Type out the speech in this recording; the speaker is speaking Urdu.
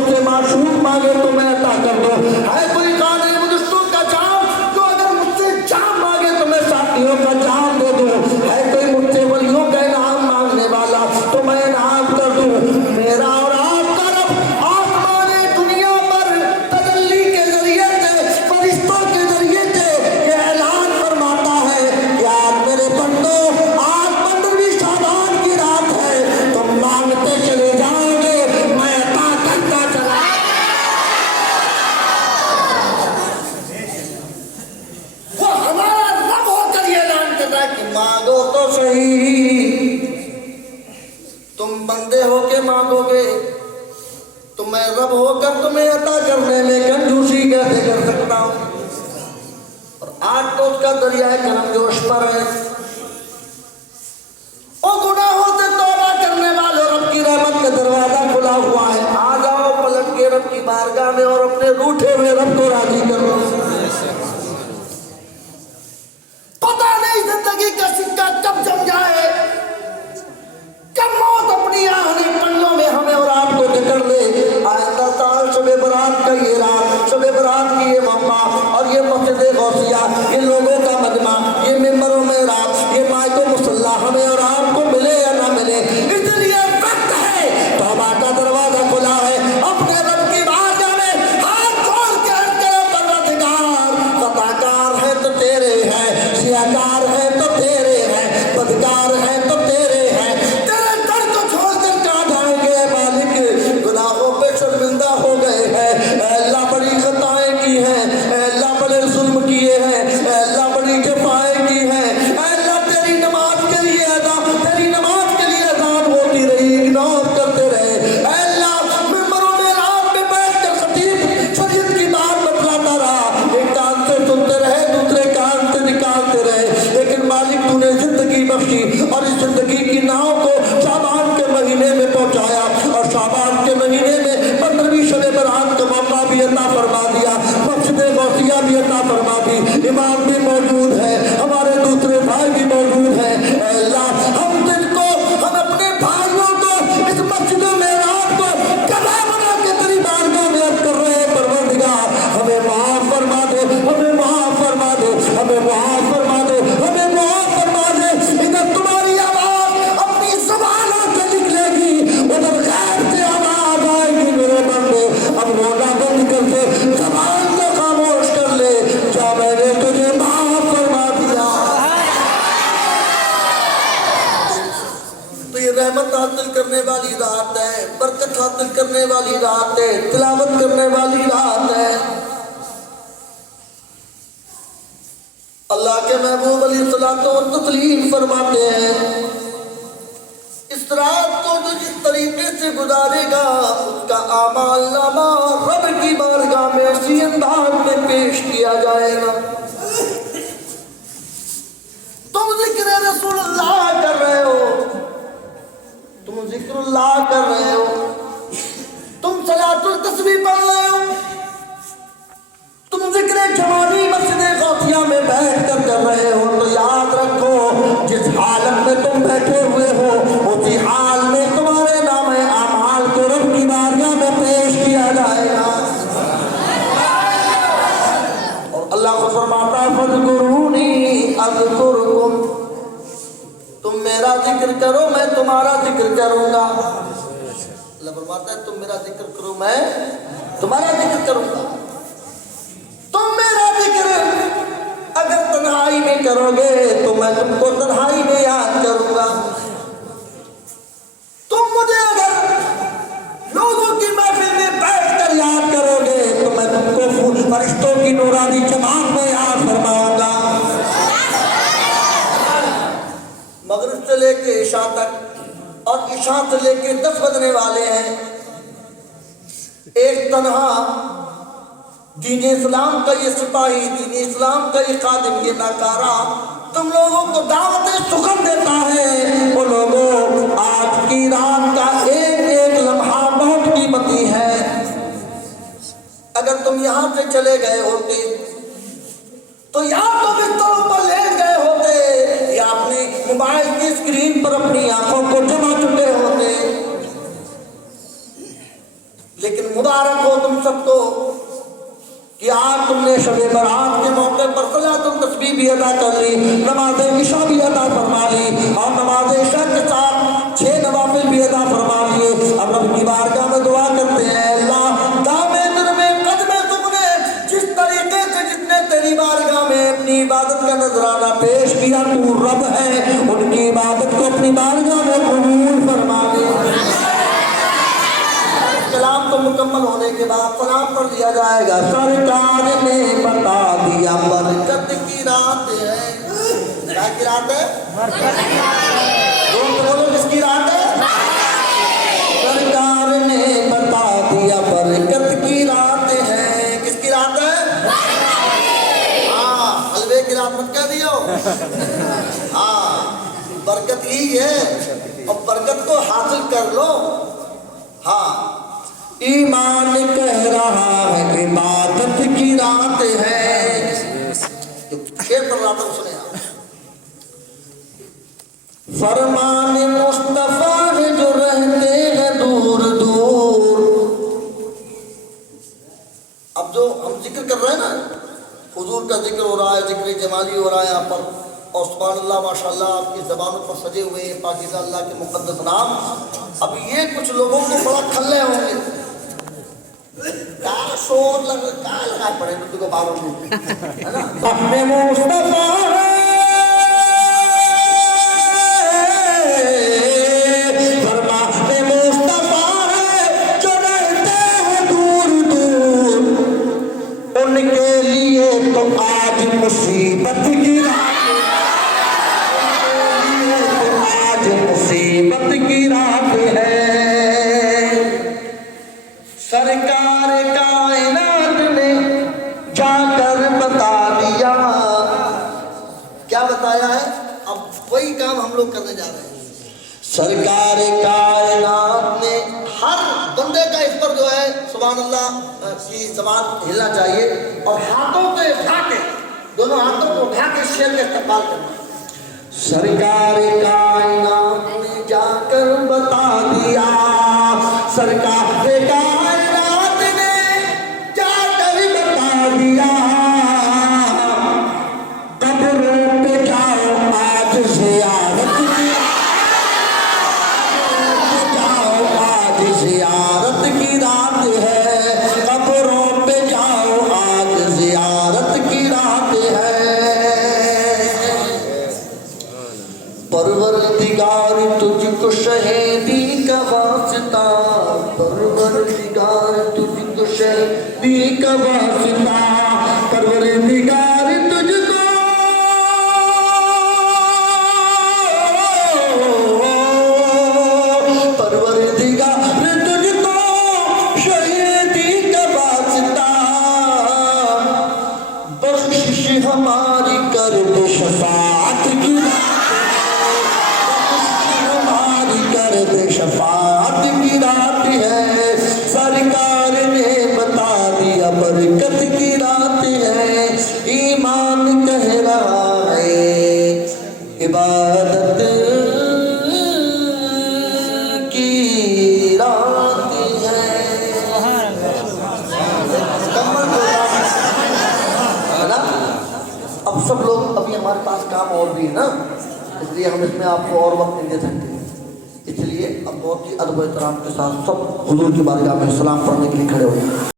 مجھ سے معشوق مانگے تو میں عطا کر دوں. ہے کوئی قادر مجسم کا جام جو اگر مجھ سے جام مانگے تو میں ساتھیوں کا جام دے دوں. ہے کوئی مجھ سے ولیوں کا انعام مانگنے والا تو میں انعام کر دوں. میرا اور آپ کا رب آسمان دنیا پر تجلی کے ذریعے سے فرشتوں کے ذریعے سے یہ اعلان فرماتا ہے کہ آج میرے بندوں آج 15ویں شعبان کی رات ہے. تم مانگتے چلے جاؤ گے میں عطا کرتا چلا. وہ ہمارا رب ہو کر یہ اعلان کر رہا ہے کہ مانگو تو صحیح. تم بندے ہو کے مانگو گے تو میں رب ہو کر تمہیں عطا کرنے میں کنجوسی کیسے کر سکتا ہوں. اور آج تو اس کا دریائے کرم جوش پر ہے. او گناہوں سے توبہ کرنے والے رب کی رحمت کا دروازہ کھلا ہوا ہے. آ جاؤ پلٹ کے رب کی بارگاہ میں اور اپنے روٹھے ہوئے رب کو راضی کرو. پتہ نہیں زندگی کا سکہ کب جم جائے, کب موت اپنی آہنی پنجوں میں ہمیں اور آپ کو جکڑ لے. آئندہ سال شب برات کا یہ رات, شب برات کی یہ موقع اور یہ مسجد غوثیہ, یہ لوگوں کا مجمع, یہ ممبر و محراب, یہ مائک و مصلی ہمیں اور آپ کو ملے یا نہ ملے, اس لیے وقت ہے. توبہ کا دروازہ کھلا ہے. اپنے رب کی بارگاہ میں ہاتھ کھول کے عرض کرو پروردگار, خطاکار ہے تو تیرے ہے, سیاکار ہے تو تیرے ہے, بدکار ہے تو تیرے ہے. تیرے در کو چھوڑ کر کہاں جائیں گے مالک؟ گناہوں پہ شرمندہ ہو گئے ہیں. اے اللہ بڑی خطائیں کی ہیں, اے اللہ بڑے ظلم کیے ہیں, اے اللہ بڑی جفائیں کی ہیں. اے اللہ تیری نماز کے لیے اذان ہوتی رہی, اگنور کرتے رہے. اے اللہ ممبروں میں رات میں بیٹھ کر خطیب شریعت کی بات بتلاتا رہا, ایک کان سے سنتے رہے دوسرے کان سے نکالتے رہے. لیکن مالک تو نے زندگی بخشی اور اس زندگی کی ناؤ کو شعبان کے مہینے میں پہنچایا, اور شعبان کے مہینے میں 15ویں شب برات کا موقع بھی عطا فرما دیا, مسجد غوثیہ بھی عطا فرما دی. امام بھی موجود ہے, ہمارے دوسرے بھائی بھی موجود ہیں. اے اللہ ہم دل کو, ہم اپنے بھائیوں کو اس مسجد و محراب کو گواہ بنا کے تیری بارگاہ میں عرض کر رہے ہیں پروردگار ہمیں معاف فرما دے, ہمیں معاف فرما دے, ہمیں معاف فرما دے, ہمیں معاف فرما دے. ادھر تمہاری آواز اپنی زبانوں سے نکلے گی, ادھر غیر سے آواز آئے گی. میرے بندے اب رونا بند کر دے, زبان کو خاموش کر لے, کیا میں نے تجھے معاف فرما دیا. تو یہ رحمت حاصل کرنے والی رات ہے, برکت حاصل کرنے والی رات ہے, تلاوت کرنے والی رات ہے. اللہ کے محبوب علیہ الصلوۃ والتسلیم فرماتے ہیں اس رات کو جو جس طریقے سے گزارے گا اس کا اعمال نامہ رب کی بارگاہ میں اسی انداز میں پیش کیا جائے گا. تم ذکر رسول اللہ کر رہے ہو, تم ذکر اللہ کر رہے ہو, تم صلاۃ التسبیح پڑھ رہے ہو, تم ذکر جمالی مسجد غوثیہ میں بیٹھ کر رہے ہو, تو یاد رکھو جس حالت میں تم بیٹھے ہوئے ہو اسی حال میں تمہارے نام اعمال کو رب کی بارگاہ میں پیش کیا جائے گا. اور اللہ کو فرماتا ہے فاذکرونی اذکرکم, تم میرا ذکر کرو میں تمہارا ذکر کروں گا. اللہ فرماتا ہے تم میرا ذکر کرو میں تمہارا ذکر کروں گا. تم میرا ذکر اگر تنہائی میں کرو گے تو میں تم کو تنہائی میں یاد کروں گا. تم مجھے اگر لوگوں کی محفل میں بیٹھ کر یاد کرو گے تو میں تم کو فرشتوں کی نورانی جماعت میں یاد فرماؤں گا. مغرب سے لے کے عشاء تک اور عشاء سے لے کے 10 بجنے والے ہیں, ایک تنہا دین اسلام کا یہ سپاہی, دین اسلام کا یہ خادم, یہ ناکارہ تم لوگوں کو دعوت سخن دیتا ہے. وہ لوگوں آج کی رات کا ایک ایک لمحہ بہت قیمتی ہے. اگر تم یہاں سے چلے گئے ہوتے تو یا تو بستروں پر لیٹ گئے ہوتے یا اپنی موبائل کی اسکرین پر اپنی آنکھوں کو جما چکے ہوتے. لیکن مبارک ہو تم سب کو کہ آج تم نے شب برات کے موقع پر صلاۃ التسبیح بھی ادا کر لی، نماز عشاء بھی ادا فرما لی، اور نماز عشاء کے ساتھ 6 نوافل بھی ادا فرما لیے۔ اب رب کی بارگاہ میں دعا کرتے ہیں، اللہ دامے در میں قدمے تم نے جس طریقے سے جتنے تیری بارگاہ میں اپنی عبادت کا نذرانہ پیش کیا، تو رب ہے، ان کی عبادت کو اپنی بارگاہ میں قبول فرما لے۔ کلام تو مکمل ہونے کے بعد سلام پڑھ دیا جائے گا۔ سرکار نے بتا دیا برکت کی رات ہے، کیا کی رات ہے؟ بولو کس کی رات ہے؟ سرکار نے بتا دیا برکت کی رات ہے، کس کی رات ہے؟ ہاں، حلوے کی رات مت کہہ دیو۔ ہاں، برکت ہی ہے، اور برکت کو حاصل کر لو۔ ہاں، ایمان کہہ رہا ہے عبادت کی رات ہے، شیر پر رات سنے آپ۔ فرمان مصطفیٰ ہے جو رہتے ہیں دور دور۔ اب جو ہم ذکر کر رہے ہیں نا، حضور کا ذکر ہو رہا ہے، ذکر جمالی ہو رہا ہے یہاں پر، اور سبحان اللہ ماشاءاللہ آپ کی زبانوں پر سجے ہوئے ہیں پاکیزہ اللہ کے مقدس نام۔ اب یہ کچھ لوگوں کو بڑا کھلے ہوں گے، کیا شور لگا پڑے تو کو باروں میں ہے نا۔ اپنے مصطفیٰ فرمانے مصطفیٰ جو رہتے ہیں دور دور، ان کے لیے تو آج مصیبت کی رات ہے، آج مصیبت کی رات ہے۔ سرکار کائنات نے جا کر بتا دیا، کیا بتایا ہے؟ اب وہی کام ہم لوگ کرنے جا رہے ہیں۔ سرکار کائنات نے ہر بندے کا اس پر جو ہے سبحان اللہ کی زبان ہلنا چاہیے، اور ہاتھوں کو اٹھا کے، دونوں ہاتھوں کو اٹھا کے شیر کا استقبال کرنا۔ سرکار کائنات نے جا کر بتا دیا، سرکار کائنات نے جا کر بتا دیا، قبروں پہ جاؤ آج زیارت کی، جاؤ آج زیارت کی رات ہے، قبروں پہ جاؤ آج زیارت کی رات ہے۔ پروردگار تجھ کو شہیدی کا واسطہ، پروردگار تجھ کو شہیدی کا واسطہ، پروردگار تجھ کو شہیدی کا واسطہ، بخشش ہماری کر دے شفاعت کی، شفاعت کی رات ہے۔ سرکار نے بتا دیا برکت کی رات ہے، ایمان کہہ رہا ہے عبادت کی رات ہے۔ اب سب لوگ ابھی ہمارے پاس کام اور بھی ہے نا، اس لیے ہم اس میں آپ کو اور وقت نہیں دے سکتے، اس لیے اب بہت ہی ادب و احترام کے ساتھ سب حضور کی بارگاہ میں سلام پڑھنے کے لیے کھڑے ہو گئے۔